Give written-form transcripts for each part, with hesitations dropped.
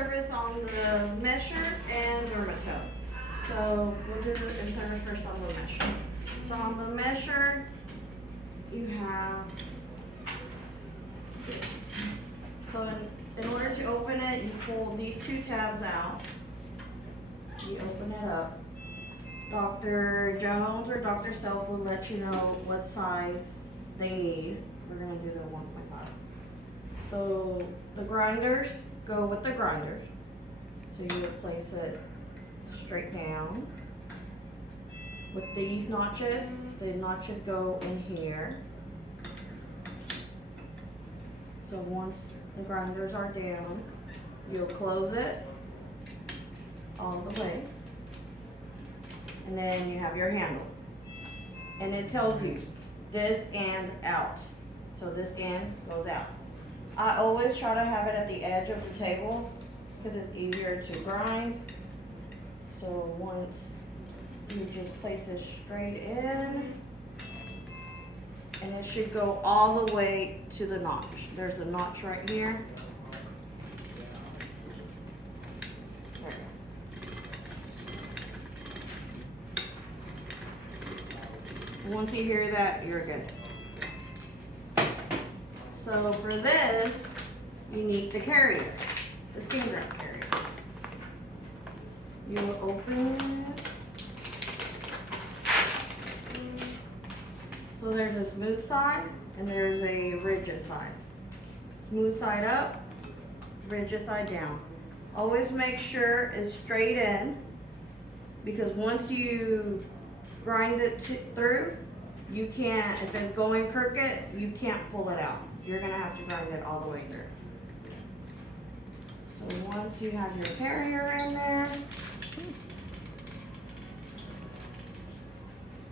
in-service on the mesher and Dermatome. So we'll do the in-service first on the mesher. So on the mesher, you have this. So in order to open it, you pull these two tabs out. You open it up. Dr. Jones or Dr. Self will let you know what size they need. We're gonna do the 1.5. So the grinders go with the grinders. So you would place it straight down. With these notches, the notches go in here. So once the grinders are down, you'll close it all the way. And then you have your handle. And it tells you this end out. So this end goes out. I always try to have it at the edge of the table because it's easier to grind. So once you just place it straight in, and it should go all the way to the notch. There's a notch right here. There you go. Once you hear that, you're good. So for this, you need the carrier, the skin graft carrier. You will open it. So there's a smooth side and there's a rigid side. Smooth side up, rigid side down. Always make sure it's straight in, because once you grind it through, you can't, if it's going crooked, you can't pull it out. You're gonna have to grind it all the way through. So once you have your carrier in there,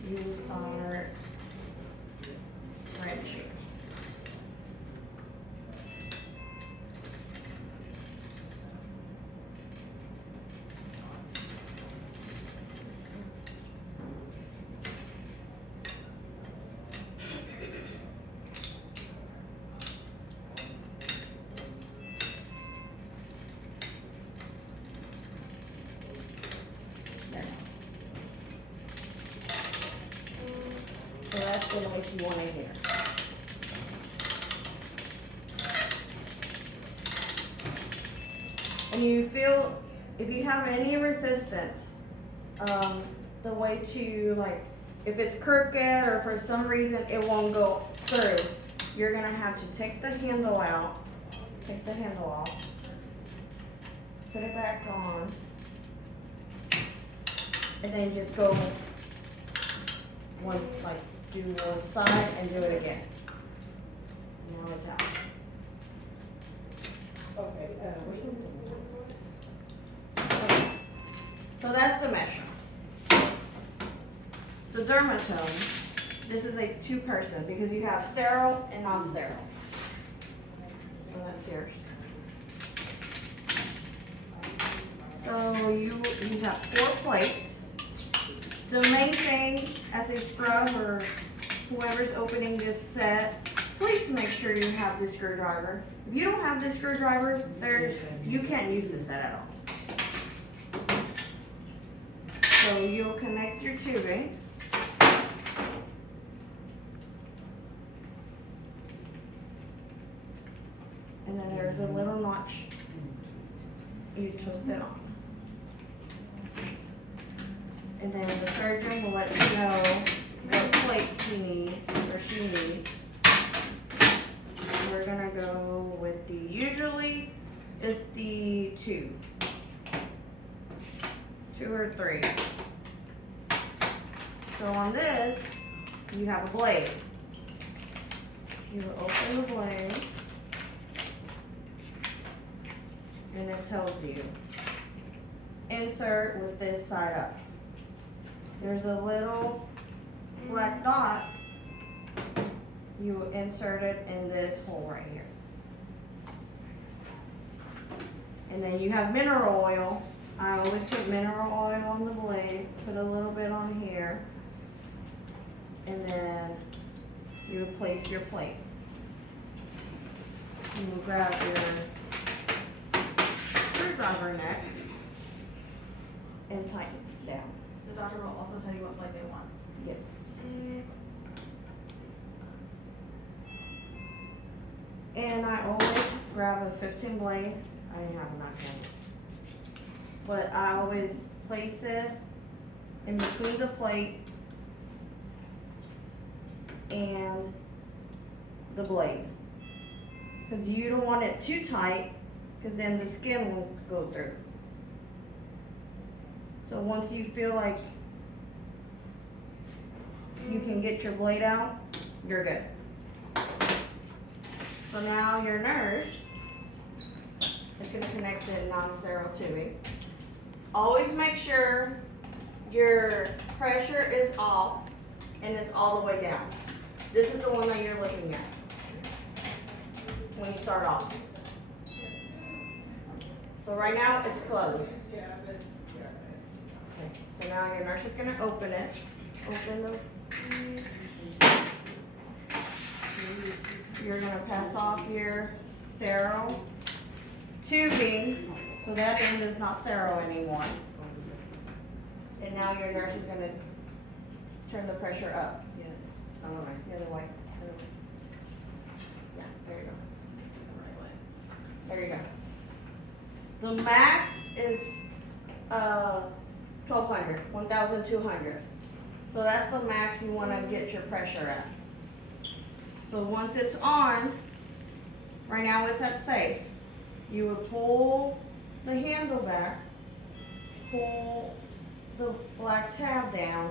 you start wrenching. So that's the noise you want to hear. And you feel, if you have any resistance, the way to, like, if it's crooked or for some reason it won't go through, you're gonna have to take the handle out, take the handle off, put it back on, and then just go one, like, do one side and do it again. Now it's out. Okay, where's the... Okay. So that's the mesh. The Dermatome, this is a two-person because you have sterile and non-sterile. So that's yours. So you have 4 plates. The main thing as a scrub or whoever's opening this set, please make sure you have the screwdriver. If you don't have the screwdriver, you can't use this set at all. So you'll connect your tubing. And then there's a little notch. You twist it on. And then the surgeon will let you know what plates he needs or she needs. We're gonna go with the, usually it's the 2 or 3. So on this, you have a blade. You will open the blade, and it tells you, insert with this side up. There's a little black dot. You insert it in this hole right here. And then you have mineral oil. I always put mineral oil on the blade, put a little bit on here, and then you would place your plate. You will grab your screwdriver around her neck and tighten it down. The doctor will also tell you what blade they want. Yes. And I always grab a 15 blade. I didn't have enough hand. But I always place it in between the plate and the blade. Because you don't want it too tight, because then the skin won't go through. So once you feel like you can get your blade out, you're good. So now your nurse is going to connect the non-sterile tubing. Always make sure your pressure is off and it's all the way down. This is the one that you're looking at when you start off. So right now it's closed. Okay, so now your nurse is going to open it. Open the. You're going to pass off your sterile tubing, so that end is not sterile anymore. And now your nurse is going to turn the pressure up. Yeah. All right, the other way. Yeah, there you go. There you go. The max is 1,200, 1,200. So that's the max you want to get your pressure at. So once it's on, right now it's at safe. You would pull the handle back, pull the black tab down,